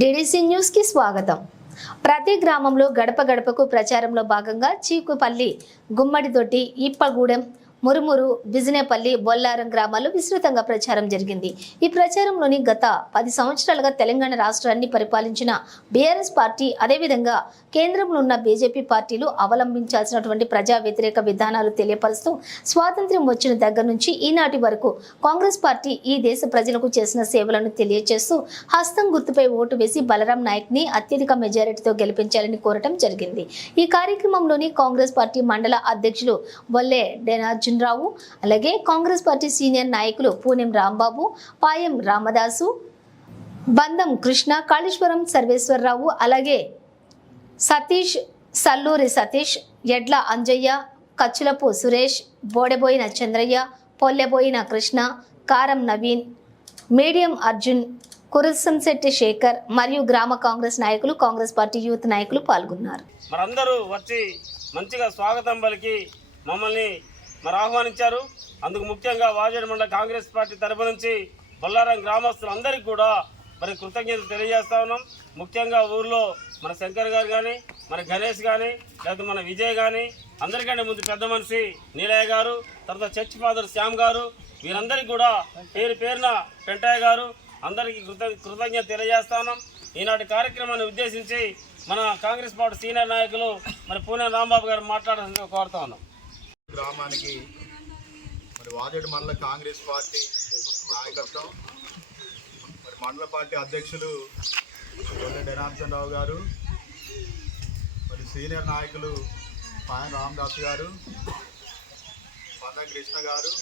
DDC news కి స్వాగతం. ప్రతి గ్రామంలో గడప గడపకు ప్రచారంలో భాగంగా చీకుపల్లి, గుమ్మడిదొడ్డి, ఇప్పగూడెం, మురుమురు, బిజినేపల్లి, బొల్లారం గ్రామాల్లో విస్తృతంగా ప్రచారం జరిగింది. ఈ ప్రచారంలోని గత 10 సంవత్సరాలుగా తెలంగాణ రాష్ట్రాన్ని పరిపాలించిన బీఆర్ఎస్ పార్టీ, అదేవిధంగా కేంద్రంలో ఉన్న బీజేపీ పార్టీలు అవలంబించాల్సినటువంటి ప్రజా వ్యతిరేక విధానాలు తెలియపరుస్తూ స్వాతంత్ర్యం వచ్చిన దగ్గర నుంచి ఈనాటి వరకు కాంగ్రెస్ పార్టీ ఈ దేశ ప్రజలకు చేసిన సేవలను తెలియజేస్తూ హస్తం గుర్తుపై ఓటు వేసి బలరాం నాయక్ ని అత్యధిక మెజారిటీతో గెలిపించాలని కోరటం జరిగింది. ఈ కార్యక్రమంలోని కాంగ్రెస్ పార్టీ మండల అధ్యక్షులు బొల్లే డెనార్జున్ రావు, అలాగే కాంగ్రెస్ పార్టీ సీనియర్ నాయకులు పూనెం రాంబాబు, పాయం రామదాసు, బందం కృష్ణ, కాళేశ్వరం సర్వేశ్వరరావు, అలాగే సతీష్, సల్లూరి సతీష్, ఎడ్ల అంజయ్య, కచ్చులపు సురేష్, బోడెబోయిన చంద్రయ్య, పొల్లెబోయిన కృష్ణ, కారం నవీన్, మీడియం అర్జున్, కురసంశెట్టి శేఖర్ మరియు గ్రామ కాంగ్రెస్ నాయకులు, కాంగ్రెస్ పార్టీ యూత్ నాయకులు పాల్గొన్నారు. మరందరూ వచ్చి మంచిగా స్వాగతం పలికి మమ్మల్ని ఆహ్వానించారు. అందుకు ముఖ్యంగా వాజేడు మండల కాంగ్రెస్ పార్టీ తరపు నుంచి బొల్లారం గ్రామస్తులందరికీ కూడా కృతజ్ఞతలు తెలియజేస్తా ఉన్నాం. ముఖ్యంగా ఊర్లో మన శంకర్ గారు కానీ, మన గణేష్ కానీ, లేకపోతే మన విజయ్ కానీ, అందరికంటే ముందు పెద్ద మనిషి నీలయ్య గారు, తర్వాత చర్చ్ ఫాదర్ శ్యామ్ గారు, వీరందరికీ కూడా పేరు పేరున పెంటయ్య గారు అందరికీ కృతజ్ఞత తెలియజేస్తా ఉన్నాం. ఈనాటి కార్యక్రమాన్ని ఉద్దేశించి మన కాంగ్రెస్ పార్టీ సీనియర్ నాయకులు పూనెం రాంబాబు గారు మాట్లాడాలని కోరుతా ఉన్నాం. గ్రామానికి వాజేడు మండల కాంగ్రెస్ పార్టీ నాయకత్వం, మండల పార్టీ అధ్యక్షులు బొల్లె డెనార్జున్ రావు గారు, సీనియర్ నాయకులు పాయం రామదాస్ గారు, బంద కృష్ణ గారు,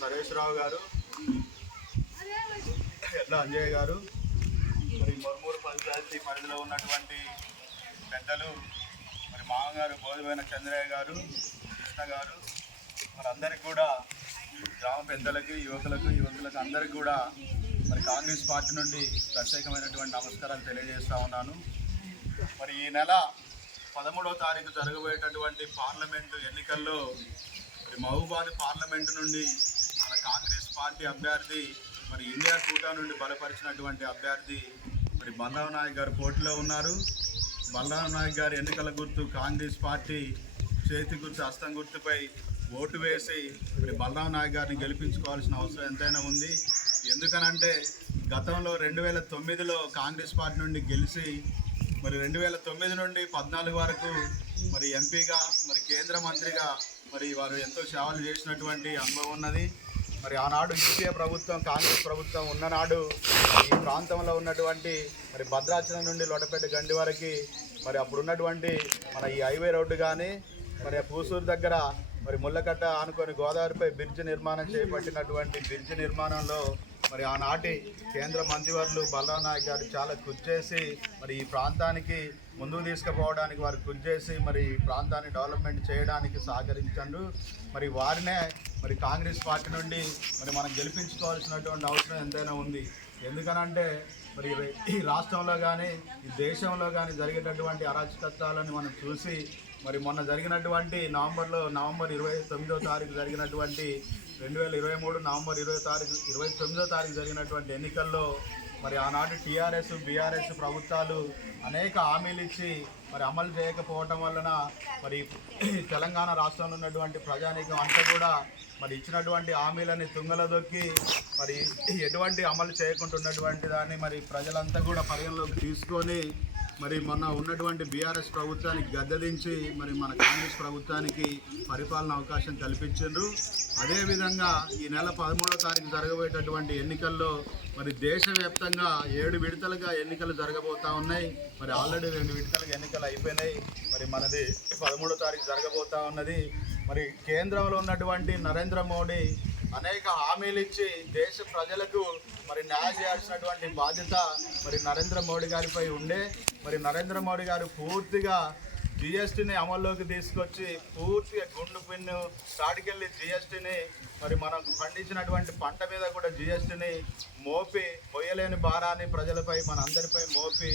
సర్వేశ్వరరావు గారు, ఎడ్ల అంజయ్య గారు, మురుమూరు పంచాయతీ పరిధిలో ఉన్నటువంటి పెద్దలు మామగారు బోధమైన చంద్రయ్య గారు, కృష్ణ గారు, అందరికీ కూడా గ్రామ పెద్దలకి, యువకులకు అందరికీ కూడా కాంగ్రెస్ పార్టీ నుండి ప్రత్యేకమైనటువంటి నమస్కారాలు తెలియజేస్తూ ఉన్నాను. ఈ నెల 13వ తారీఖు జరగబోయేటటువంటి పార్లమెంటు ఎన్నికల్లో మహబూబాద్ పార్లమెంటు నుండి మన కాంగ్రెస్ పార్టీ అభ్యర్థి ఇండియా కూటమి నుండి బలపరిచినటువంటి అభ్యర్థి బలరాం నాయక్ గారు పోటీలో ఉన్నారు. బలరాం నాయక్ గారి ఎన్నికల గుర్తు కాంగ్రెస్ పార్టీ చేతి గుర్తు, హస్తం గుర్తుపై ఓటు వేసి బలరాం నాయక్ గారిని గెలిపించుకోవాల్సిన అవసరం ఎంతైనా ఉంది. ఎందుకనంటే గతంలో 2009లో కాంగ్రెస్ పార్టీ నుండి గెలిచి 2009 నుండి 14 వరకు ఎంపీగా, కేంద్ర మంత్రిగా వారు ఎంతో సేవలు చేసినటువంటి అనుభవం ఉన్నది. ఆనాడు యూపీఏ ప్రభుత్వం, కాంగ్రెస్ ప్రభుత్వం ఉన్ననాడు ఈ ప్రాంతంలో ఉన్నటువంటి భద్రాచలం నుండి లొటపేట గండి వరకు అప్పుడు ఉన్నటువంటి ఈ హైవే రోడ్డు కానీ, పూసూరు దగ్గర ముళ్ళకట్ట ఆనుకొని గోదావరిపై బ్రిడ్జ్ నిర్మాణం చేపట్టినటువంటి బ్రిడ్జ్ నిర్మాణంలో ఆనాటి కేంద్ర మంత్రివర్యులు బలరాం నాయక్ గారు చాలా కృషి చేసి ఈ ప్రాంతానికి ముందుకు తీసుకుపోవడానికి వారు కృషి చేసి ఈ ప్రాంతాన్ని డెవలప్మెంట్ చేయడానికి సహకరించండు. వారినే కాంగ్రెస్ పార్టీ నుండి మనం గెలిపించుకోవాల్సినటువంటి అవసరం ఎంతైనా ఉంది. ఎందుకనంటే ఈ రాష్ట్రంలో కానీ, ఈ దేశంలో కానీ జరిగేటటువంటి అరాచకత్వాలను మనం చూసి మొన్న జరిగినటువంటి నవంబర్ 29వ తారీఖు జరిగినటువంటి 2023 నవంబర్ 29వ తారీఖు జరిగినటువంటి ఎన్నికల్లో ఆనాటి టీఆర్ఎస్, బీఆర్ఎస్ ప్రభుత్వాలు అనేక హామీలు ఇచ్చి అమలు చేయకపోవటం వలన తెలంగాణ రాష్ట్రంలో ఉన్నటువంటి ప్రజానీకం అంతా కూడా ఇచ్చినటువంటి హామీలని తుంగలో దొక్కి ఎటువంటి అమలు చేయకుండా ఉన్నటువంటి దాన్ని ప్రజలంతా కూడా పరిగణలోకి తీసుకొని మొన్న ఉన్నటువంటి బీఆర్ఎస్ ప్రభుత్వానికి గద్దెదించి మన కాంగ్రెస్ ప్రభుత్వానికి పరిపాలన అవకాశం కల్పించారు. అదేవిధంగా ఈ నెల 13వ తారీఖు జరగబోయేటటువంటి ఎన్నికల్లో దేశవ్యాప్తంగా 7 విడతలుగా ఎన్నికలు జరగబోతూ ఉన్నాయి. ఆల్రెడీ 2 విడతలుగా ఎన్నికలు అయిపోయినాయి. మనది 13వ తారీఖు జరగబోతూ ఉన్నది. కేంద్రంలో ఉన్నటువంటి నరేంద్ర మోడీ అనేక హామీలు ఇచ్చి దేశ ప్రజలకు న్యాయం చేయాల్సినటువంటి బాధ్యత నరేంద్ర మోడీ గారిపై ఉండే నరేంద్ర మోడీ గారు పూర్తిగా జిఎస్టీని అమల్లోకి తీసుకొచ్చి పూర్తిగా గుండు పిన్ను స్టార్ట్కెళ్ళి జిఎస్టీని మనం పండించినటువంటి పంట మీద కూడా జిఎస్టీని మోపి మొయ్యలేని భారాన్ని ప్రజలపై అందరిపై మోపి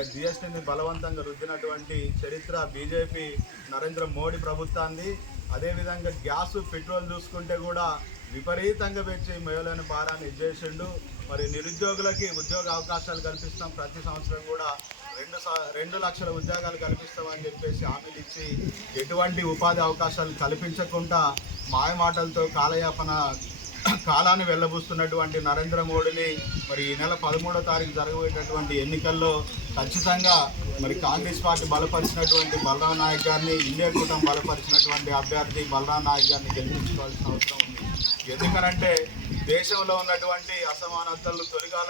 ఆ జిఎస్టీని బలవంతంగా రుద్దినటువంటి చరిత్ర బీజేపీ నరేంద్ర మోడీ ప్రభుత్వాన్ని. అదేవిధంగా గ్యాస్, పెట్రోల్ చూసుకుంటే కూడా విపరీతంగా పెంచి మహిళలను భారాన్ని ఇచ్చేసిండు. మరి నిరుద్యోగులకి ఉద్యోగ అవకాశాలు కల్పిస్తాం, ప్రతి సంవత్సరం కూడా 2 లక్షల ఉద్యోగాలు కల్పిస్తామని చెప్పేసి హామీలు ఇచ్చి ఎటువంటి ఉపాధి అవకాశాలు కల్పించకుండా మాయమాటలతో కాలాన్ని వెళ్ళబూస్తున్నటువంటి నరేంద్ర మోడీని మరి ఈ నెల 13వ తారీఖు జరగబోయేటటువంటి ఎన్నికల్లో ఖచ్చితంగా మరి కాంగ్రెస్ పార్టీ బలపరిచినటువంటి బలరాం నాయక్ గారిని, ఇండియా కూటమి బలపరిచినటువంటి అభ్యర్థి బలరాం నాయక్ గారిని గెలిపించుకోవాల్సిన అవసరం ఉంది. ఎందుకనంటే దేశంలో ఉన్నటువంటి అసమానతలు తొలగాలని